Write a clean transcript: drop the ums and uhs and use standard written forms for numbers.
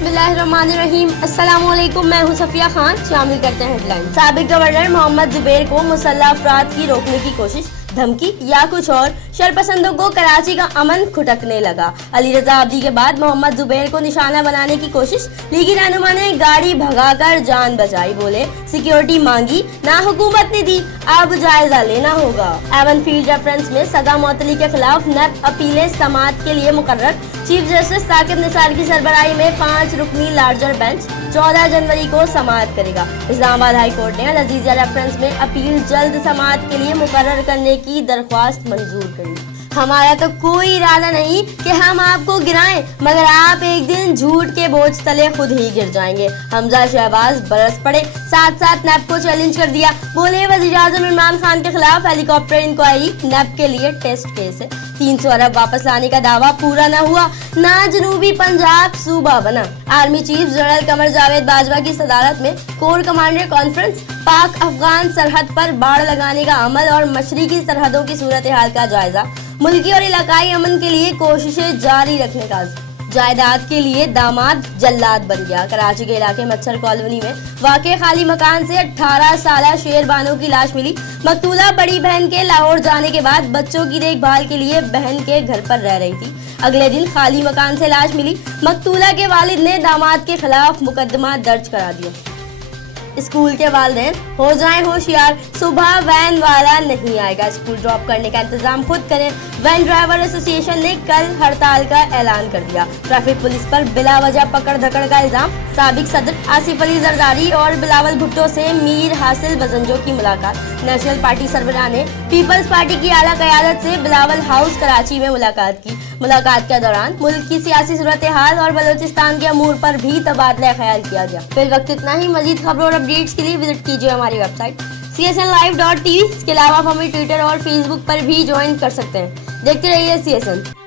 बिस्मिल्लाहिर्रहमानिर्रहीम। अस्सलामुअलैकुम, मैं हूं सफिया खान। शामिल करते हैं हेडलाइन। साबिक गवर्नर मोहम्मद जुबैर को मुसल्लह अफराद की रोकने की कोशिश, धमकी या कुछ और। शरपसंदों को कराची का अमन खुटकने लगा। अली रजा अब्दी के बाद मोहम्मद जुबैर को निशाना बनाने की कोशिश, लीगी रहनुमा ने गाड़ी भगाकर जान बचाई। बोले सिक्योरिटी मांगी ना हुकूमत ने दी, अब जायजा लेना होगा। एवन फील्ड रेफरेंस में सदा मोतली के खिलाफ नैब अपीलें समाअत के लिए मुकर्रर। चीफ जस्टिस साकिब निसार की सरबराही में 5 रुकनी लार्जर बेंच 14 जनवरी को समाअत करेगा। इस्लामाबाद हाई कोर्ट ने अजीजिया रेफरेंस में अपील जल्द समाअत के लिए मुकर्रर करने की दरख्वास्त मंजूर करी। हमारा तो कोई इरादा नहीं कि हम आपको गिराएं, मगर आप एक दिन झूठ के बोझ तले खुद ही गिर जाएंगे। हमजा शहबाज बरस पड़े, साथ साथ नैब को चैलेंज कर दिया। बोले वज़ीर आज़म इमरान खान के खिलाफ हेलीकॉप्टर इंक्वायरी नैब के लिए टेस्ट केस है। 300 अरब वापस लाने का दावा पूरा न हुआ, ना जनूबी पंजाब सूबा बना। Army chief general Qamar Javed Bajwa की सदारत में कोर कमांडर कॉन्फ्रेंस, पाक अफगान सरहद पर बाड़ लगाने का अमल और मशरिकी सरहदों की सूरत हाल का जायजा। मुल्की और इलाकाई अमन के लिए कोशिशें जारी रखने का। जायदाद के लिए दामाद जल्लाद बन गया। कराची के इलाके मच्छर कॉलोनी में वाक़े खाली मकान से 18 साला शेरबानो की लाश मिली। मकतूला बड़ी बहन के लाहौर जाने के बाद बच्चों की देखभाल के लिए बहन के घर पर रह रही थी। अगले दिन खाली मकान से लाश मिली। मकतूला के वालिद ने दामाद के खिलाफ मुकदमा दर्ज करा दिया। स्कूल के वालिदैन हो जाएं होशियार, सुबह वैन वाला नहीं आएगा, स्कूल ड्रॉप करने का इंतजाम खुद करें। वैन ड्राइवर एसोसिएशन ने कल हड़ताल का ऐलान कर दिया। ट्रैफिक पुलिस पर बिला वजह पकड़ धकड़ का इल्जाम। साबिक सदर आसिफ अली जरदारी और बिलावल भुट्टो से मीर हासिल बजंजो की मुलाकात। नेशनल पार्टी सरबराह ने पीपल्स पार्टी की आला क़यादत से बिलावल हाउस कराची में मुलाकात की। मुलाकात के दौरान मुल्क की सियासी सूरत हाल और बलोचिस्तान के अमूर पर भी तबादला ख्याल किया गया। फिर वक्त इतना ही। मजीद खबरों और अपडेट्स के लिए विजिट कीजिए हमारी वेबसाइट csnlive.tv। इसके अलावा आप हमें ट्विटर और फेसबुक पर भी ज्वाइन कर सकते हैं। देखते रहिए CSN।